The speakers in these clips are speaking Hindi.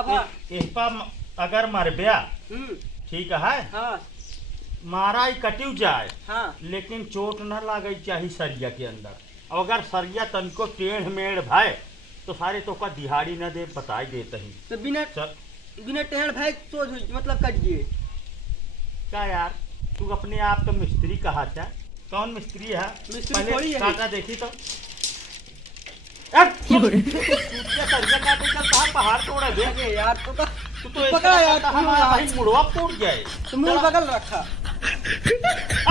हाँ भा इहपा अगर मरब्या ठीक है हाँ मारा ही कटिव जाए हाँ लेकिन चोट न लागे चाहिए सरिया के अंदर। और अगर सरिया तनिको टेढ़ मेढ़ भाई तो सारे तो का दिहाड़ी न दे बताई देते ही। तो बिना बिना टेढ़ भाई तो मतलब कट गए क्या यार तू अपने आप का मिस्त्री कहा था? कौन मिस्त्री है? मिस्त्री थोड़ी है। काका देखी तो सरिया काटे चल कहाँ पहाड़ तोड़ा दे अरे यार तो का तू तो पकड़ा यार, हमारा भाई मुड़वा टूट जाए तो मुंह बगल रखा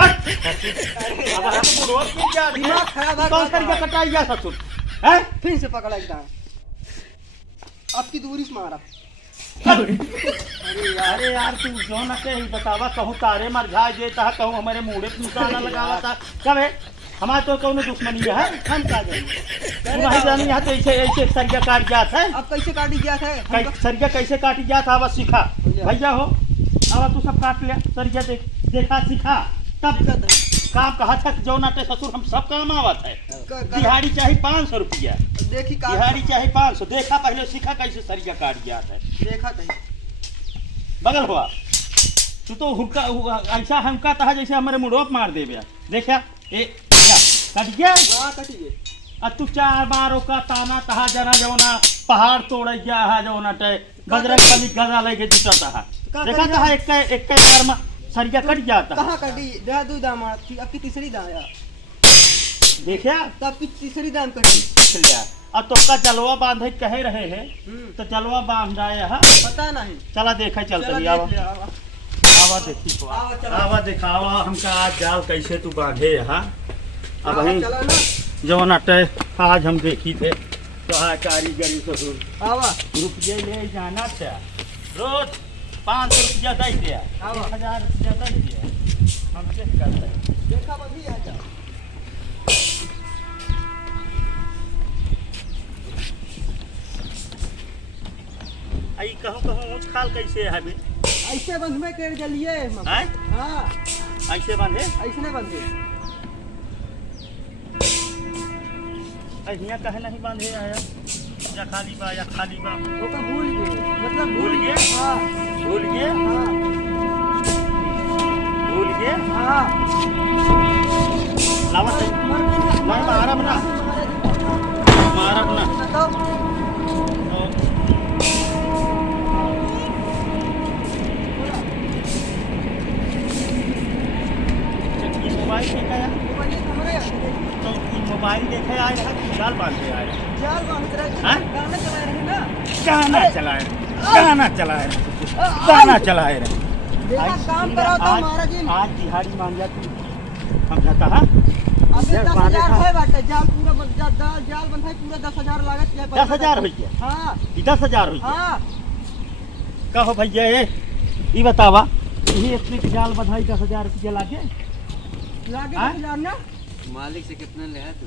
अगर हम मुड़वा टूट जाए दिमाग खराब है कौन सरिया कटाई जा ससुर है? फिर से पकड़ा एकदम अब की दूरी से मारा अरे यार तू जो न के ही बतावा कहूँ तारे मर जाए देता है कहूँ हमारे मुड़े पे निशाना लगावा था कब है हमारे तो कौन दुश्मनी है हम क्या जाएंगे तुम्हारी जानी यहाँ तो ऐसे ऐसे सरिया काट जाता है। अब कैसे काटी गया था सरिया कैसे काटी जाता है बस सिखा भैया हो अब तू सब काट लिया सरिया देखा सिखा तब काम कहा था जो नाटे ससुर हम सब काम आवत है। दिहाड़ी चाहिए 500 रुपया देखी दिहाड़ी चाहिए 500 देखा पहले सीखा कैसे सरिया काट जाता है देखा था बगल हुआ तू तो हुक्का ऐसा हमका था जैसे हमारे मुड़ोप मार दे देखा ए कट गया हाँ कट गए अब तू 4 बार का ताना तहा जना जौना पहाड़ तोड़ गया है जौना टे बजरंग बली गदा लेके जुटा था देखा था एक बार में सरिया कट जाता कहाँ कटी दे दू दाम अब की तीसरी दाम यार देखा तब की तीसरी दाम कटी लिया अब तो का जलवा बांधे कहे रहे हैं तो जलवा बांध आए है पता नहीं चला देखा चलते आवा देखी तो आवा दिखावा हमका आज जाल कैसे तू बांधे यहाँ अब वही जो नटे आज हम देखी थे तो कारीगरी ससुर आवा रुपये ले जाना था रोज 500 रुपया दे दिया 1000 रुपया दे दिया हम चेक करते हैं देखा बभी आ जा आई कहूँ ऊँच खाल कैसे है अभी ऐसे बंधवे कर जलिए हाँ ऐसे बांधे ऐसे नहीं बंधे यहाँ कहे नहीं बांधे आया या खाली बा वो का भूल गए मतलब भूल गए हाँ भूल गए हाँ भूल गए हाँ लावत है मैं मारा बना मोबाइल देखा यार तो मोबाइल देखे आए हैं जाल बांधे आए जाल बांध रहे हाँ? गाना चला रहे हैं ना गाना चलाए रहे देखा काम करो तो महाराज जी आज दिहाड़ी मांग जा तू समझाता है अभी 10,000 है बाटे जाल पूरा जाल बंधाई पूरा 10,000 लागत जाए 10,000 हो गया हाँ 10,000 हो गया हाँ कहो भैया ये बतावा यही एक जाल बंधाई 10,000 रुपया लागे ना मालिक से कितना ले है तू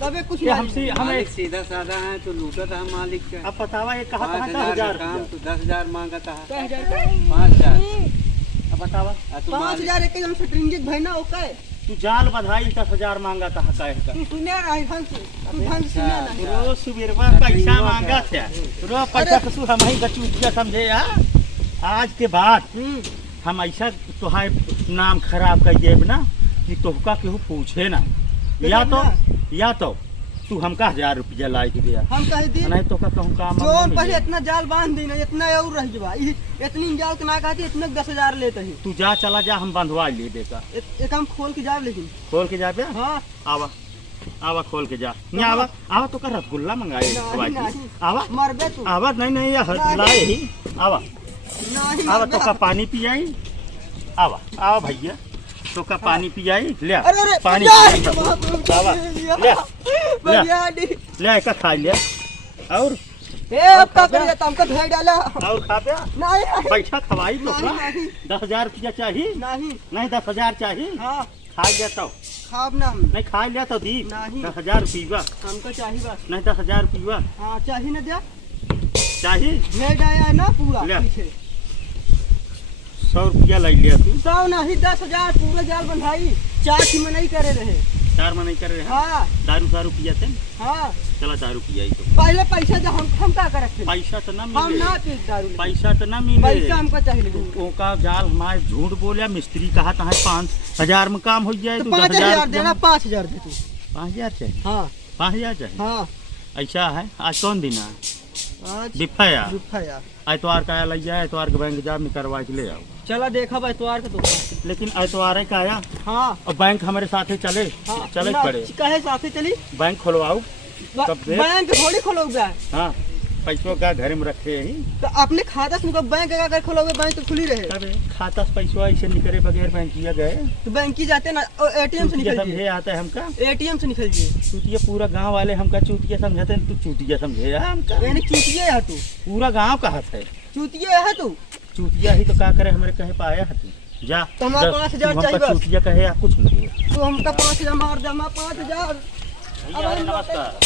तबे कुछ हमसे हमें मालिक सीधा साधा है तो लूटा था मालिक का। अब बतावा ये कहा 5,000 काम तो 10,000 मांगा था 5,000 5,000 अब बतावा 5,000 एक एकदम सटरिंग भाई ना ओके तू जाल बधाई 10,000 मांगा था कहे का तू सुने रहा है तू ढंग सुने ना रोज सुबेरवा पैसा मांगा था रोज पैसा तो तू हम ही बचूटिया समझे आज के बाद हम ऐसा तुम्हारे नाम खराब कर देब ना कि तोहका केहू पूछे ना या तो तू हमका 1,000 रुपया ला के दिया हम कह दी नहीं तो का कहूँ काम जो पहले इतना जाल बांध दी ना इतना और रह जबा इतनी जाल के ना कहती इतने 10,000 लेते हैं तू जा चला जा हम बंधवा ले देगा एक हम खोल के जाब लेकिन खोल के जा पे हाँ आवा खोल के जा नहीं आवा तो का रसगुल्ला मंगाए आवा मरबे तू आवा नहीं लाए ही आवा नहीं आवा तो का पानी पियाई आवा भैया तो का पानी पियाई ले पानी आवा ले का खा ले और अब का करिए तुमको भेज डाला और खा पे नहीं पैसा खवाई तो नहीं 10,000 रुपया चाहिए नहीं 10,000 चाहिए हाँ खा जाता हूँ खाब ना हम नहीं खा लिया तो दी नहीं 10,000 रुपया हमको चाहिए बस नहीं 10,000 रुपया हाँ चाहिए ना दिया चाहिए भेज आया ना पूरा ले। पीछे 100 रुपया ले लिया तू 100 नहीं 10,000 पूरा जाल बंधाई 4 ही में नहीं करे रहे चार में नहीं कर रहे हैं हाँ दारू पिया थे हाँ। चला दारू पिया ही तो पहले पैसा जो हम क्या कर रखे पैसा तो ना हम मिले ना पी दारू लेकिन। पैसा तो ना मिले पैसा हमको चाहिए लेकिन। ओका जाल हमारे झूठ बोलिया मिस्त्री कहा था 5,000 में काम हो जाए तो तू 5,000 देना 5,000 दे तू 5,000 चाहिए हाँ 5,000 चाहिए हाँ। ऐसा है आज कौन दिन है आज बिफा यार रुपा यार एतवार का लग जाए एतवार के बैंक जाब में करवा के ले आओ चला देखा भाई एतवार का दुकान। लेकिन एतवार का आया हाँ और बैंक हमारे साथे चले हाँ चले ना, पड़े कहे साथे चली बैंक खुलवाओ कब से? बैंक थोड़ी खोलोगे। हाँ पैसों का घर में रखे ही तो अपने खाता से बैंक अगर खोलोगे बैंक तो खुली रहे। अबे खाता से पैसवा ऐसे निकले बगैर बैंक किया गए तो बैंक की जाते ना एटीएम से निकल समझे आता है हमका एटीएम से निकल जाइए। चूतिया पूरा गांव वाले हमका चूतिया समझते हैं तू चूतिया समझे यार हमका यानी चूतिया है तू पूरा गांव कहा है चूतिया है तू। चूतिया ही तो क्या करे हमारे कहे पाया है तू जा तो हमारा जा, 5,000 तू हमका चाहिए बस। चूतिया कहे या कुछ नहीं तो हमका 5,000 मार दे, 5,000। नमस्कार